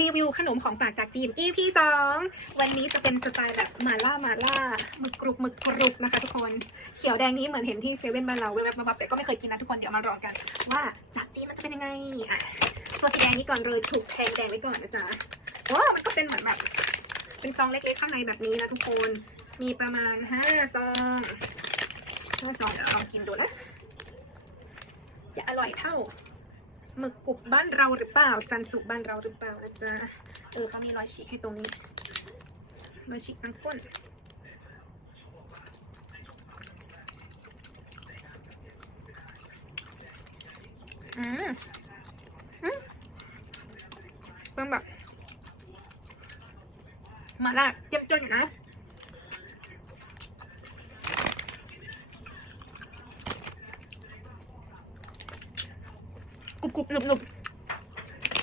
รีวิวขนมของฝากจากจีน EP 2 วันนี้จะเป็นสไตล์แบบมาล่ามาล่าหมึกกรุบหมึกกรุบนะคะทุกคน เขียวแดงนี้เหมือนเห็นที่เซเว่นบ้านเราแวบมาแต่ก็ไม่เคยกินนะทุกคนเดี๋ยวมาลองกัน ว่าจากจีนมันจะเป็นยังไงอะตัวสีแดงนี้ก่อนเลยถูกแทงแดงไว้ก่อนนะจ๊ะว้ามันก็เป็นเหมือนแบบ เป็นซองเล็กๆข้างในแบบนี้นะทุกคนมีประมาณห้าซองห้าซองเดี๋ยวลองกินดูนะจะอร่อยเท่า หมึกกรุบบ้านเราหรือเปล่าซันสุบ้านเราหรือเปล่านะจ๊ะเออเขามีรอยฉีกให้ตรงนี้รอยฉีกทางก้นอืมอืมเป็นแบบมาละเจ็บจนอยู่นะ กรุบกรุบหนุบหนุบ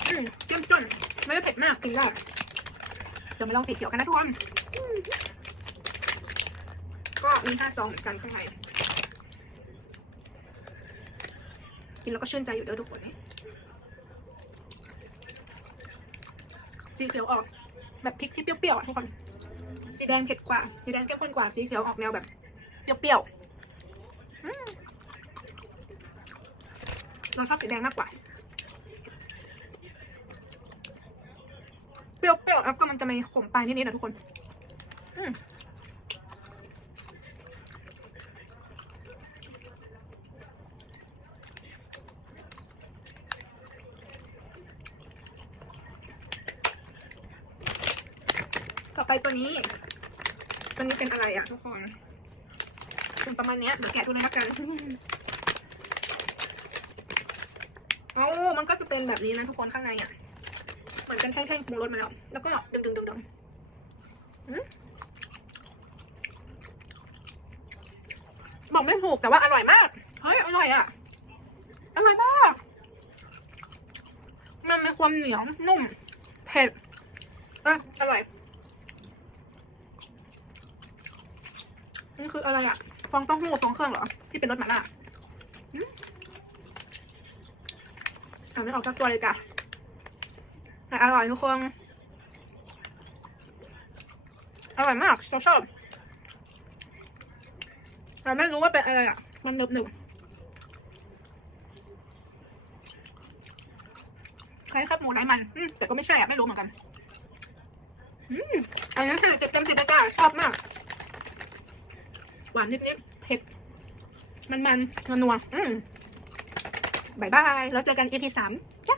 อืมจ้มจนไม่ได้เผ็ดมากกินได้เดี๋ยวมาลองสีเขียวกันนะทุกคนก็มีห้าซองเหมือนกันข้างในกินแล้วก็ชื่นใจอยู่เด้อทุกคนนี่สีเขียวออก แบบพริกที่เปรี้ยวๆอะทุกคนสีแดงเผ็ดกว่าสีแดงเข้มข้นกว่าสีเขียวออกแนวแบบ เปรี้ยวๆอืม เราชอบสีแดงมากกว่า เปรี้ยวๆแล้วก็มันจะมีขมปลายนิดๆนะทุกคน อืมต่อไปตัวนี้ ตัวนี้เป็นอะไรอะทุกคนเป็นประมาณเนี้ยเดี๋ยวแกะดูเลยละกัน เอ้า มันก็จะเป็นแบบนี้นะทุกคนข้างในอะเหมือนเป็นแท่งๆปรุงรสมาแล้ว แล้วก็ดึงดึงดึงดึงอืมบอกไม่ถูกแต่ว่าอร่อยมาก เฮ้ยอร่อยอะ อร่อยมาก มันมีความเหนียวนุ่มเผ็ดอะอร่อยนี่คืออะไรอะ ฟองเต้าหู้ฟองเครื่องเหรอ ที่เป็นรสหม่าล่า อืมอ่ไม่ออกสักตัวเลยจ้ะแต่อร่อยทุกคน อร่อยมากเราชอบแต่ไม่รู้ว่าเป็นอะไรอะ มันหนึบหนึบคล้ายข้าวหมูไร้มันอืมแต่ก็ไม่ใช่อะ ไม่รู้เหมือนกันอืมอันนี้คือสิบเต็มสิบเลยจ้าชอบมาก หวานนิดๆเผ็ด มันๆนัวๆอืม บายบาย แล้วเจอกัน EP สามจ้า